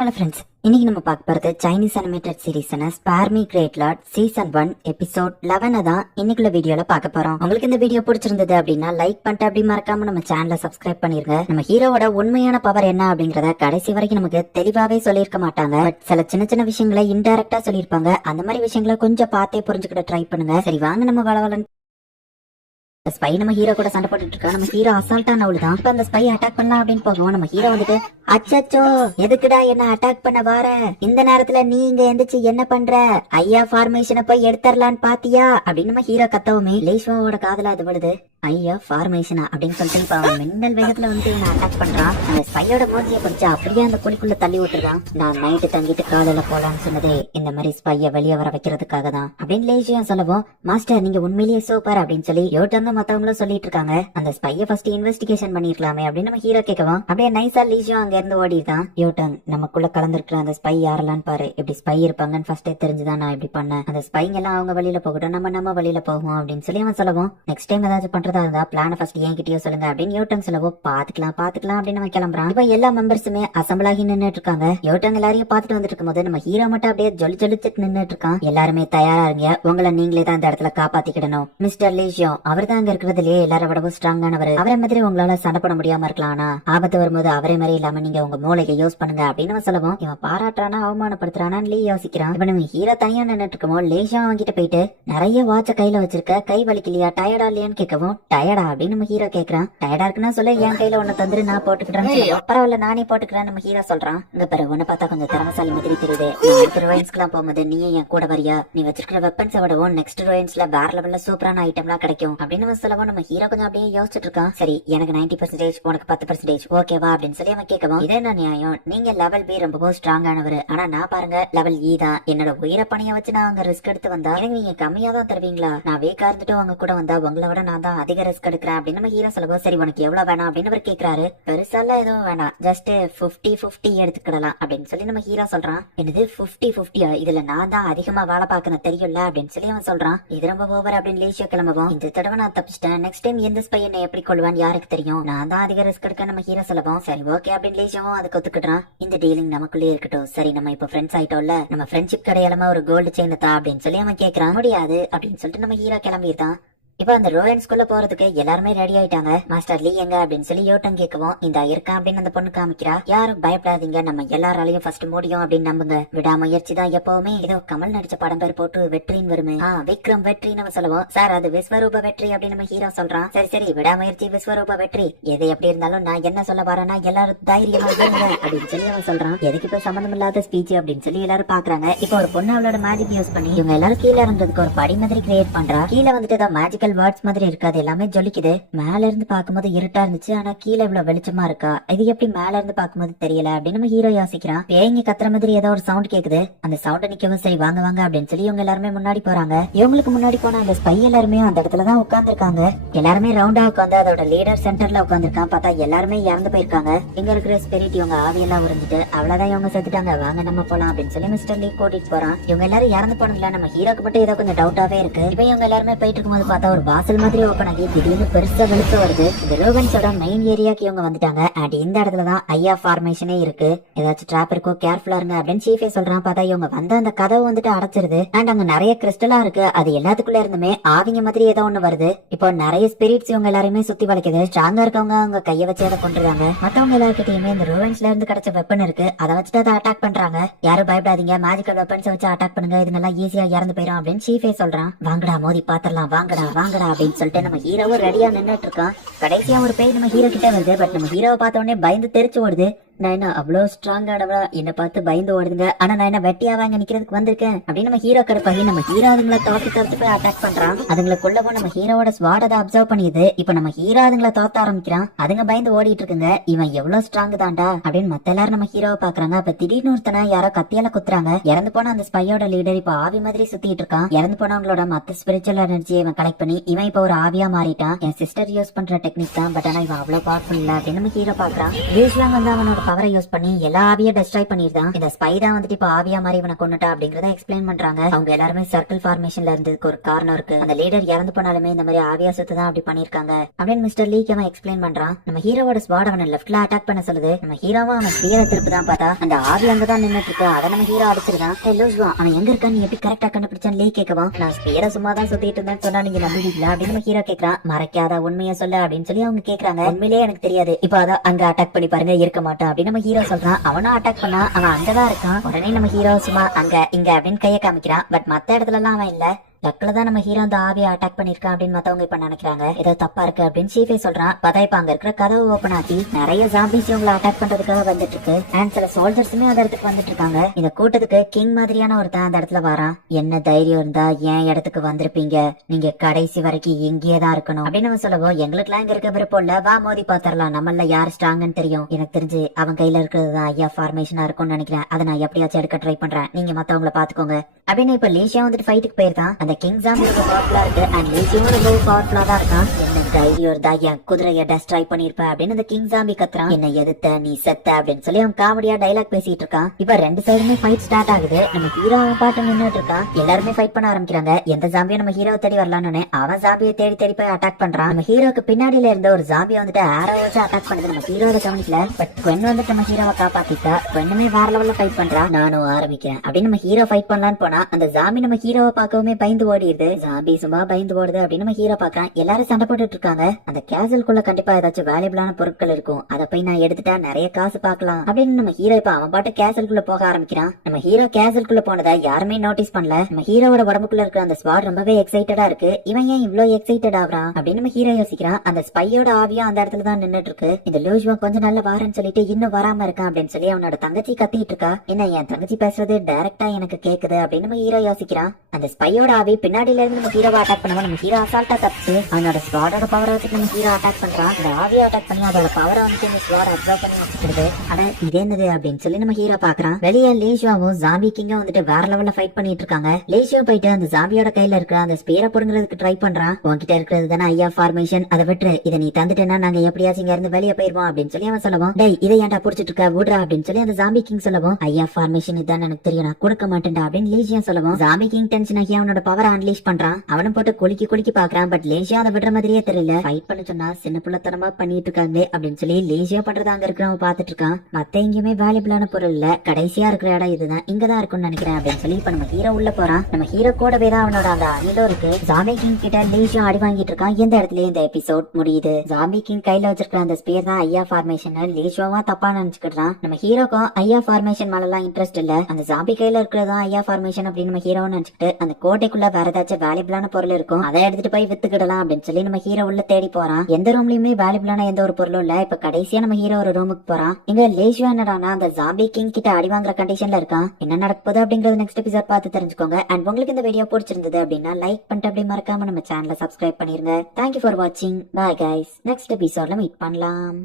Hello friends, இன்னைக்கு நம்ம பார்க்க போறது சைனீஸ் அனிமேட்டட் சீரிஸான spare me great lord season 1 episode 11 தான் இன்னைக்குள்ள வீடியோல பார்க்க போறோம். உங்களுக்கு இந்த வீடியோ பிடிச்சிருந்தது அப்படின்னா லைக் பண்ணிட்டு அப்படி மறக்காம நம்ம சேனலை சப்ஸ்கிரைப் பண்ணிருங்க. நம்ம ஹீரோவோட உண்மையான பவர் என்ன அப்படிங்கறத கடைசி வரைக்கும் நமக்கு தெளிவாவே சொல்லியிருக்க மாட்டாங்க. பட் சில சின்ன சின்ன விஷயங்களை இன்டைரக்டா சொல்லியிருப்பாங்க. அந்த மாதிரி விஷயங்களை கொஞ்சம் பார்த்தே புரிஞ்சுக்கிட்ட ட்ரை பண்ணுங்க. சரி வாங்க நம்ம வளவலன் ஸ்பை நம்ம ஹீரோ கூட சண்டை போட்டுட்டு இருக்கா. நம்ம ஹீரோ அசால்ட்டா நவுளுதான். இப்ப அந்த ஸ்பை அட்டாக் பண்ணலாம் அப்படின்னு போகும். நம்ம ஹீரோ வந்துட்டு அச்சச்சோ எதுக்குடா என்ன அட்டாக் பண்ண வார, இந்த நேரத்துல நீ இங்க எந்திரிச்சு என்ன பண்ற, ஐயா ஃபார்மேஷனை போய் எடுத்துடலான்னு பாத்தியா அப்படின்னு நம்ம ஹீரோ கத்தவுமே லேஷ்மாவோட காதல அது விழுது. ஐயா ஃபார்மேஷனா அப்படின்னு சொல்லிட்டு இப்ப அவன் மின்னல் வேகத்துல வந்து என்ன அட்டாக் பண்றான். அந்த ஸ்பையோட மூஞ்சியை பிடிச்சு அப்படியே அந்த குழிக்குள்ள தள்ளி விட்டுருக்கான். நான் நைட்டு தங்கிட்டு காலையில போலான்னு சொன்னதே இந்த மாதிரி ஸ்பைய வெளியே வர வைக்கிறதுக்காக தான் அப்படின்னு லேஷியா சொல்லவும், மாஸ்டர் நீங்க உண்மையிலேயே சூப்பர் அப்படின்னு சொல்லி யோட்டங்க மத்தவங்களும் சொல்லிட்டு இருக்காங்க. அந்த ஸ்பைய ஃபர்ஸ்ட் இன்வெஸ்டிகேஷன் பண்ணிருக்கலாமே அப்படின்னு நம்ம ஹீரோ கேட்கவும், அப்படியே நைஸா லீஷியும் அங்க இருந்து ஓடிதான். யோட்டங் நமக்குள்ள கலந்துருக்கிற அந்த ஸ்பை யாரெல்லாம் பாரு, இப்படி ஸ்பை இருப்பாங்கன்னு ஃபர்ஸ்டே தெரிஞ்சுதான் நான் இப்படி பண்ணேன். அந்த ஸ்பைங்க எல்லாம் அவங்க வழியில போகட்டும், நம்ம வழியில போவோம் அப்படின்னு சொல்லி அவன் சொல்லவும், நெக்ஸ்ட் டைம் ஏதாச்சும் பண்றதா இருந்தா பிளான ஃபர்ஸ்ட் என்கிட்டயோ சொல்லுங்க அப்படின்னு யோட்டங் சொல்லவோ, பாத்துக்கலாம் அப்படின்னு நம்ம கிளம்புறான். இப்ப எல்லா மெம்பர்ஸுமே அசம்பிள் ஆகி நின்னுட்டு இருக்காங்க. யோட்டங் எல்லாரையும் பாத்துட்டு வந்துட்டு இருக்கும்போது நம்ம ஹீரோ மட்டும் அப்படியே ஜொலிச்சிட்டு நின்னுட்டு இருக்கான். எல்லாருமே தயாரா இருங்க, உங்களை நீங்களே தான் இந்த இடத்துல காப்பாத்திக்கிடணும். மிஸ்டர் லீஷியோ அவர் தான் அங்க இருக்கிறதுலயே எல்லாரும் விடவும் ஸ்ட்ராங்கானவர். அவரை மாதிரி உங்களால சண்டை போட முடியாம இருக்கலாம், ஆனா ஆபத்து வரும்போது அவரே மாதிரி இல்லாம நீங்க உங்க மூளையை யூஸ் பண்ணுங்க அப்படின்னு சொல்லவும், இவன் பாராட்டுறானா அவமானப்படுத்துறானான்னு லீ யோசிக்கிறான். இப்ப நம்ம ஹீரோ தனியா நின்னுட்டு இருக்கமோ லேஷா அவங்கிட்ட போயிட்டு நிறைய வாட்ச கையில வச்சிருக்க, கை வலிக்கலையா டயர்டா இல்லையான்னு கேட்கவும், டயர்டா அப்படின்னு நம்ம ஹீரோ கேக்குறான். டயர்டா இருக்குன்னா சொல்ல, என் கையில ஒண்ணு தந்துரு நான் போட்டுக்கிறேன். பரவாயில்ல நானே போட்டுக்கிறேன் நம்ம ஹீரோ சொல்றான். இங்க பாரு உன்னை பார்த்தா கொஞ்சம் திறமசாலி மாதிரி தெரியுது. ரோயின்ஸ்க்குலாம் போகும்போது நீ என் கூட வரியா, நீ வச்சிருக்கிற வெப்பன்ஸை விடவும் நெக்ஸ்ட் ரோயின்ஸ்ல வேற லெவல்ல சூப்பரான ஐட்டம்லாம் கிடைக்கும் அப்படின்னு சொல்லவும், நம்ம ஹீரோ கொஞ்சம் அப்படியே யோசிச்சுட்டு இருக்கான். சரி எனக்கு 90% உனக்கு 10% ஓகேவா அப்படின்னு சொல்லி அவன் கேட்கவும், இதே என்ன நியாயம், நீங்க லெவல் பி ரொம்பவும் ஸ்ட்ராங் ஆனவர், ஆனா நான் பாருங்க லெவல் இ தான். என்னோட உயிரை பணிய வச்சு நான் அங்க ரிஸ்க் எடுத்து வந்தா எனக்கு நீங்க கம்மியா தான் தருவீங்களா, நான் வீக்கா இருந்துட்டு அவங்க கூட வந்தா உங்களை விட நான் தான் அதிக ரிஸ்க் எடுக்கிறேன் அப்படின்னு நம்ம ஹீரோ சொல்லவும், சரி உனக்கு எவ்வளவு வேணாம் அப்படின்னு அவர் கேட்கிறாரு. பெருசாலாம் எதுவும் வேணாம், ஜஸ்ட் 50-50 எடுத்துக்கிடலாம் அப்படின்னு சொல்லி நம்ம ஹீரோ சொல்றான். என்னது 50-50 இதுல நான் தான் அதிகமா வேலை பார்க்கணும் தெரியும்ல அப்படின்னு சொல்லி அவன் சொல்றான். இது ரொம்ப ஓவர் அப்படின்னு லேசியா கிளம்பவும், இந்த தடவை நான் தப்பிச்சிட்டேன், நெக்ஸ்ட் டைம் எந்த ஸ்பை என்ன எப்படி கொள்வான்னு யாருக்கு தெரியும், நான் தான் அதிக ரிஸ்க் எடுக்க நம்ம ஹீரோ சொல்லவும், சரி ஓகே அப்படின்னு லேசியாவும் அதுக்கு ஒத்துக்கிட்டான். இந்த டீலிங் நமக்குள்ளே இருக்கட்டும், சரி நம்ம இப்ப ஃப்ரெண்ட்ஸ் ஆயிட்டோம்ல, நம்ம ஃப்ரெண்ட்ஷிப் கடையாளமா ஒரு கோல்டு செயின் தா அப்படின்னு சொல்லி அவன் கேட்கறான். முடியாது அப்படின்னு சொல்லிட்டு நம்ம ஹீரோ கிளம்பிட்டான். இப்ப அந்த ரோயன்ஸ்குள்ள போறதுக்கு எல்லாருமே ரெடி ஆயிட்டாங்க. மாஸ்டர் லீ எங்க அப்படின்னு சொல்லி யோட்டன் கேட்கவும், இந்த இருக்கான் அப்படின்னு அந்த பொண்ணு காமிக்கிறா. யாரும் பயப்படாதீங்க, நம்ம எல்லாராலையும் ஃபர்ஸ்ட் முடியும் அப்படின்னு நம்புங்க, விடாமுயற்சி தான் எப்பவுமே. ஏதோ கமல் நடிச்ச படம் பேர் போட்டு வெற்றின்னு வருமே, விக்ரம் வெற்றி நம்ம சொல்லுவோம். சார் அது விஸ்வரூப வெற்றி அப்படின்னு நம்ம ஹீரோ சொல்றான். சரி சரி விடாமுயற்சி விஸ்வரூப வெற்றி, எது எப்படி இருந்தாலும் நான் என்ன சொல்ல வரேன்னா எல்லாரும் தைரியமா இருங்க அப்படின்னு சொல்லி அவன் சொல்றான். எதுக்கு இப்ப சம்பந்தம் இல்லாத ஸ்பீச் அப்படின்னு சொல்லி எல்லாரும் பாக்குறாங்க. இப்ப ஒரு பொண்ணு அவளோட மேஜிக் யூஸ் பண்ணி இவங்க எல்லாரும் கீழே இருந்ததுக்கு ஒரு படி மாதிரி கிரியேட் பண்றா. கீழே வந்துட்டு மேஜிக்கல் வேர்ட்ஸ் மாதிரி இருக்காது, எல்லாமே ஜொலிக்குது. மேல இருந்து பாக்கும்போது இருட்டா இருந்துச்சு, ஆனா கீழே இவ்வளவு வெளிச்சமா இருக்கா, இது எப்படி மேல இருந்து பாக்கும்போது தெரியல அப்படின்னு நம்ம ஹீரோ யோசிக்கிறான். பேய்ங்க கத்துற மாதிரி ஏதோ ஒரு சவுண்ட் கேக்குது. அந்த சவுண்ட் நிக்கவும், சரி வாங்க வாங்க அப்படின்னு சொல்லி இவங்க எல்லாருமே முன்னாடி போறாங்க. இவங்களுக்கு முன்னாடி போன அந்த ஸ்பை எல்லாருமே அந்த இடத்துலதான் உட்கார்ந்து இருக்காங்க. எல்லாருமே ரவுண்டா உட்காந்து அதோட லீடர் சென்டர்ல உட்காந்துருக்கான். பார்த்தா எல்லாருமே இறந்து போயிருக்காங்க. இங்க இருக்கிற ஸ்பிரிட் இவங்க ஆவியெல்லாம் உறிஞ்சிட்டு அவ்வளவுதான் இவங்க செத்துட்டாங்க, வாங்க நம்ம போலாம் அப்படின்னு சொல்லி மிஸ்டர் லீ கூட்டிட்டு போறான். இவங்க எல்லாரும் இறந்து போனதுல நம்ம ஹீரோக்கு மட்டும் ஏதோ கொஞ்சம் டவுட்டாவே இருக்கு. இப்ப இவங்க எல்லாருமே போயிட்டு இருக்கும்போது பார்த்தா ஒரு வாசல் மாதிரி ஓபன் ஆகி திடீர்னு பெருசா வெளுத்து வருது. இந்த ரோவன்ஸோட மெயின் ஏரியாக்கு இவங்க வந்துட்டாங்க. அண்ட் இந்த இடத்துலதான் ஐயா ஃபார்மேஷனே இருக்கு, ஏதாச்சும் ட்ராப் இருக்கோ கேர்ஃபுல்லா இருங்க அப்படின்னு சீஃபே சொல்றான். பார்த்தா இவங்க வந்து அந்த கதவு வந்துட்டு அடைச்சிருது. அண்ட் அங்க நிறைய கிறிஸ்டலா இருக்கு, அது எல்லாத்துக்குள்ள இருந்துமே ஆவிங்க மாதிரி ஏதோ ஒண்ணு வருது. இப்போ நிறைய ஸ்பிரிட்ஸ் இவங்க எல்லாருமே சுத்தி வளைக்குது. ஸ்ட்ராங்கா இருக்கவங்க அவங்க கைய வச்சு அதை கொண்டுறாங்க. மத்தவங்க எல்லாருக்கிட்டையுமே இந்த ரோவன்ஸ்ல இருந்து கிடைச்ச வெப்பன் இருக்கு, அதை வச்சுட்டு அதை அட்டாக் பண்றாங்க. யாரும் பயப்படாதீங்க, மேஜிக்கல் வெப்பன்ஸ் வச்சு அட்டாக் பண்ணுங்க, இதுங்கெல்லாம் ஈஸியா இறந்து போயிடும் அப்படின்னு சீஃபே சொல்றான். வாங்கடா மோதி பாத்திரலாம், வாங்கடா அப்படின்னு சொல்லிட்டு நம்ம ஹீரோவும் ரெடியா நின்னுட்டு இருக்கான். கடைசியா ஒரு பேய் நம்ம ஹீரோ கிட்ட வருது. பட் நம்ம ஹீரோவை பார்த்த உடனே பயந்து தெரிச்சு ஓடுது. நான் என்ன அவ்வளவு ஸ்ட்ராங்கானவா, என்ன பார்த்து பயந்து ஓடுதுங்க, ஆனா நான் என்ன வெட்டியாவா இங்க நிக்கிறதுக்கு வந்திருக்கேன் அப்படின்னு நம்ம ஹீரோ கடுப்பாகி நம்ம ஹீரோ அதுங்களை தோத்து போய் அட்டாக் பண்றான். அதுங்களுக்குள்ளவும் நம்ம ஹீரோவோட ஸ்வாட் அதை அப்சர்வ் பண்ணிடுது. இப்ப நம்ம ஹீரோ அதுங்களை தோத்த ஆரம்பிக்கிறான். அதுங்க பயந்து ஓடிட்டு இருக்குங்க. இவன் எவ்வளவு ஸ்ட்ராங் தான்டா அப்படின்னு மத்த எல்லாரும் நம்ம ஹீரோவை பாக்குறாங்க. அப்ப திடீர்னு ஒருத்தனை யாரோ கத்தியால குத்துறாங்க. இறந்து போன அந்த ஸ்பையோட லீடர் இப்ப ஆவி மாதிரி சுத்திட்டு இருக்கான். இறந்து போனவங்களோட மத்த ஸ்பிரிச்சுவல் எனர்ஜியை இவன் கலெக்ட் பண்ணி இவன் இப்ப ஒரு ஆவியா மாறிட்டான். என் சிஸ்டர் யூஸ் பண்ற டெக்னிக் தான், பட் ஆனா இவன் அவ்வளவு பவர்ஃபுல் இல்ல அப்படின்னு நம்ம ஹீரோ பாக்குறான். வந்து அவனோட பவரை யூஸ் பண்ணி எல்லா ஆவியை டெஸ்ட்ராய் பண்ணிருந்தான். இந்த ஸ்பை தான் வந்துட்டு இப்ப ஆவியா மாதிரி இவனை கொண்டுட்டா அப்படிங்கறத எக்ஸ்பிளைன் பண்றாங்க. அவங்க எல்லாருமே சர்க்கிள் ஃபார்மேஷன்ல இருந்ததுக்கு ஒரு காரணம் இருக்கு. அந்த லீடர் இறந்து போனாலுமே இந்த மாதிரி ஆவியா சுத்து தான் அப்படி பண்ணிருக்காங்க அப்படின்னு மிஸ்டர் லீக் அவன் எக்ஸ்பிளைன் பண்றான். நம்ம ஹீரோவோட ஸ்வாட் அவனை லெஃப்ட்ல அட்டாக் பண்ண சொல்லுது. நம்ம ஹீரோவா அவன் ஸ்பியரை திருப்பு தான் பார்த்தா அந்த ஆவி அங்கதான் நின்னுட்டு இருக்கு. அதை நம்ம ஹீரோ அடிச்சிருக்கான். அவன் எங்க இருக்கான்னு நீ எப்படி கரெக்டா கண்டுபிடிச்சான்னு லீக் கேட்கவான். நான் ஸ்பியரை சும்மா தான் சுத்திட்டு இருந்தேன் சொன்னா நீங்க நம்புவீங்களா அப்படின்னு நம்ம ஹீரோ கேக்குறான். மறைக்காத உண்மையை சொல்ல அப்படின்னு சொல்லி அவங்க கேக்குறாங்க. உண்மையிலேயே எனக்கு தெரியாது, இப்ப அதான் அங்க அட்டாக் பண்ணி பாருங்க, இருக்க மாட்டான் அப்படின்னு நம்ம ஹீரோ சொல்றான். அவனும் அட்டாக் பண்ணா அவன் அங்கதான் இருக்கான். உடனே நம்ம ஹீரோ சும்மா அங்க இங்க அப்படின்னு கையை காமிக்கிறான். பட் மத்த இடத்துல எல்லாம் அவன் இல்ல. லக்ல தான் நம்ம ஹீரோ அந்த ஆவியை அட்டாக் பண்ணிருக்கான் அப்படின்னு மத்தவங்க இப்ப நினைக்கிறாங்க. ஏதோ தப்பா இருக்கு அப்படின்னு சீஃபே சொல்றான். பார்த்தா இப்ப அங்க இருக்கிற கதவு ஓபன் ஆகி நிறைய ஜாம்பிஸ் இவங்களை அட்டாக் பண்றதுக்காக வந்துட்டு இருக்கு. அண்ட் சில சோல்ஜர்ஸுமே அந்த இடத்துக்கு வந்துட்டு இருக்காங்க. இந்த கூட்டத்துக்கு கிங் மாதிரியான ஒருத்தன் அந்த இடத்துல வரான். என்ன தைரியம் இருந்தா என் இடத்துக்கு வந்திருப்பீங்க, நீங்க கடைசி வரைக்கும் இங்கேயே தான் இருக்கணும் அப்படின்னு நம்ம சொல்லவும், எங்களுக்கு எல்லாம் இங்க இருக்க விருப்பம் இல்ல, வா மோதி பாத்திரலாம், நம்மள யார் ஸ்ட்ராங்னு தெரியும். எனக்கு தெரிஞ்சு அவன் கையில இருக்கிறது தான் ஐயா ஃபார்மேஷனா இருக்கும்னு நினைக்கிறேன். அதை நான் எப்படியாச்சும் எடுக்க ட்ரை பண்றேன், நீங்க மத்தவங்களை பாத்துக்கோங்க அப்படின்னு இப்ப லீஷியா வந்துட்டு ஃபைட்டுக்கு போயிருந்தான். அந்த கிங் ஜாம்பி பவர்ஃபுல்லா இருக்கு அண்ட் லீஷியும் ரொம்ப பவர்ஃபுல்லா தான் இருக்கான். என்ன தைரியம் இருந்தா என் குதிரைய டெஸ்ட்ராய் பண்ணிருப்ப அப்படின்னு அந்த கிங் ஜாம்பி கத்துறான். என்ன எதிர்த்த நீ செத்த அப்படின்னு சொல்லி அவன் காமெடியா டைலாக் பேசிட்டு இருக்கான். இப்ப ரெண்டு சைடுமே ஃபைட் ஸ்டார்ட் ஆகுது. நம்ம ஹீரோ பாட்டு நின்னுட்டு இருக்கான். எல்லாருமே ஃபைட் பண்ண ஆரம்பிக்கிறாங்க. எந்த ஜாம்பியும் நம்ம ஹீரோ தேடி வரலான்னு அவன் ஜாம்பியை தேடி தேடி போய் அட்டாக் பண்றான். நம்ம ஹீரோக்கு பின்னாடியில இருந்த ஒரு ஜாம்பியை வந்துட்டு ஆரோ வச்சு அட்டாக் பண்ணுது. நம்ம ஹீரோட கவனிக்கல. பட் குவென் வந்துட்டு நம்ம ஹீரோவை காப்பாத்திட்டா. குவென்னுமே வேற லெவல்ல ஃபைட் பண்றா. நானும் ஆரம்பிக்கிறேன் அப்படின்னு நம்ம ஹீரோ ஃபைட் பண்ணலான்னு போனா அந்த ஜாம்பி நம்ம ஹீரோவை பார்க்கவுமே பயந்து ஓடிடுது. ஜாம்பி சும்மா பயந்து ஓடுது அப்படின்னு நம்ம ஹீரோ பாக்குறான். எல்லாரும் சண்டை போட்டுட்டு இருக்காங்க. அந்த கேசல்குள்ள கண்டிப்பா ஏதாச்சும் வேல்யூபிளான பொருட்கள் இருக்கும், அதை போய் நான் எடுத்துட்டா நிறைய காசு பாக்கலாம் அப்படின்னு நம்ம ஹீரோ இப்ப அவன் பாட்டு கேசல்குள்ள போக ஆரம்பிக்கிறான். நம்ம ஹீரோ கேசல்குள்ள போனதை யாருமே நோட்டீஸ் பண்ணல. நம்ம ஹீரோவோட உடம்புக்குள்ள இருக்கிற அந்த ஸ்வாட் ரொம்பவே எக்ஸைட்டடா இருக்கு. இவன் ஏன் இவ்வளவு எக்ஸைட்டட் ஆகுறான் அப்படின்னு நம்ம ஹீரோ யோசிக்கிறான். அந்த ஸ்பையோட ஆவியா அந்த இடத்துல தான் நின்னுட்டு இருக்கு. இந்த லூஜ்வா கொஞ்சம் நல்ல வாரன்னு சொல்லிட்டு இன்னும் வராம இருக்கான் அப்படின்னு சொல்லி அவனோட தங்கச்சி கத்திட்டு இருக்கா. என்ன என் தங்கச்சி பேசுறது டைரக்டா எனக்கு கேக்குது அப்படின்னு நம்ம ஹீரோ யோசிக்கிறான். அந்த ஸ்பையோட ஆவி பின்னாடில இருந்து நம்ம ஹீரோவை அட்டாக் பண்ணுவோம். நம்ம ஹீரோ அசால்ட்டா தப்பிச்சு அவனோட ஸ்வாடோட பவரை வச்சு நம்ம ஹீரோ அட்டாக் பண்றான். அந்த ஆவியை அட்டாக் பண்ணி அதோட பவரை வந்து இந்த ஸ்வாட் அப்சர்வ் பண்ணி வச்சுக்கிறது. ஆனா இது என்னது அப்படின்னு சொல்லி நம்ம ஹீரோ பாக்குறான். வெளியே லேஷியாவும் ஜாம்பி கிங்கும் வந்துட்டு வேற லெவல்ல ஃபைட் பண்ணிட்டு இருக்காங்க. லேஷியா போயிட்டு அந்த ஜாம்பியோட கையில இருக்கிற அந்த ஸ்பீரை புடுங்கிறதுக்கு ட்ரை பண்றான். உன்கிட்ட இருக்கிறது தானே ஐயா ஃபார்மேஷன், அதை விட்டு இதை நீ தந்துட்டேன்னா நாங்க எப்படியாச்சும் இங்க இருந்து வெளியே போயிருவோம் அப்படின்னு சொல்லி அவன் சொல்லவும், டேய் இதை ஏன்டா புடிச்சிட்டு இருக்க விடுறா அப்படின்னு சொல்லி அந்த ஜாம்பி கிங் சொல்லவும், ஐயா ஃபார்மேஷன் இதான் எனக்கு தெரியும், நான் கொடுக்க மாட்டேன்டா அப்படின்னு லேஷியா சொல்லவும், ஜாம்பி கிங் டென்ஷன் ஆகி அவனோட பவரை அன்லீஷ் பண்றான். அவனும் போட்டு குலுக்கி பாக்குறான். பட் லேஷியா அதை விடுற மாதிரியே தெரியல. ஃபைட் பண்ண சொன்னா சின்ன புள்ளத்தனமா பண்ணிட்டு இருக்காங்க அப்படின்னு சொல்லி லேசியா பண்றது அங்க இருக்கிறவங்க பாத்துட்டு இருக்கான். மத்த எங்கேயுமே வேல்யூபிளான பொருள் இல்ல, கடைசியா இருக்கிற இடம் இதுதான், இங்கதான் இருக்கும்னு நினைக்கிறேன் அப்படின்னு சொல்லி இப்ப நம்ம ஹீரோ உள்ள போறான். நம்ம ஹீரோ கூடவே தான் அவனோட அந்த அணிலோ இருக்கு. ஜாம்பி கிங் கிட்ட லேசியா அடி வாங்கிட்டு இருக்கான். எந்த இடத்துல இந்த எபிசோட் முடியுது. ஜாம்பி கிங் கையில வச்சிருக்கிற அந்த ஸ்பியர் தான் ஐயா ஃபார்மேஷன். லேசியாவா தப்பா நினைச்சுக்கிட்டான். நம்ம ஹீரோக்கும் ஐயா ஃபார்மேஷன் மேல எல்லாம் இன்ட்ரெஸ்ட் இல்ல. அந்த ஜாம்பி கையில இருக்கிறதா ஐயா ஃபார்மேஷன் அப்படின்னு நம்ம ஹீரோன்னு நினைச்சுக்கிட்டு அந்த கோட்டைக்குள்ள வேற ஏதாச்சும் வேல்யூபிளான பொருள் இருக்கும், அதை எடுத்துட்டு போய் வித்துக்கிடலாம் அப்படின்னு சொல்லி நம்ம ஹீரோ உள்ள தேடி போறான். எந்த ரூம்லயுமே வேல்யூபிளான எந்த ஒரு பொருளும் இல்ல. இப்ப கடைசியா நம்ம ஹீரோ ஒரு ரூமுக்கு போறான். இங்க லேசியா என்னடானா அந்த ஜாம்பி கிங் கிட்ட அடி வாங்குற கண்டிஷன்ல இருக்கான். என்ன நடக்க போகுது அப்படிங்கறது நெக்ஸ்ட் எபிசோட் பார்த்து தெரிஞ்சுக்கோங்க. அண்ட் உங்களுக்கு இந்த வீடியோ பிடிச்சிருந்தது அப்படின்னா லைக் பண்ணிட்டு அப்படியே மறக்காம நம்ம சேனலை சப்ஸ்கிரைப் பண்ணிருங்க. தேங்க்யூ ஃபார் வாட்சிங். Bye guys. நெக்ஸ்ட் எபிசோட்ல மீட் பண்ணலாம்.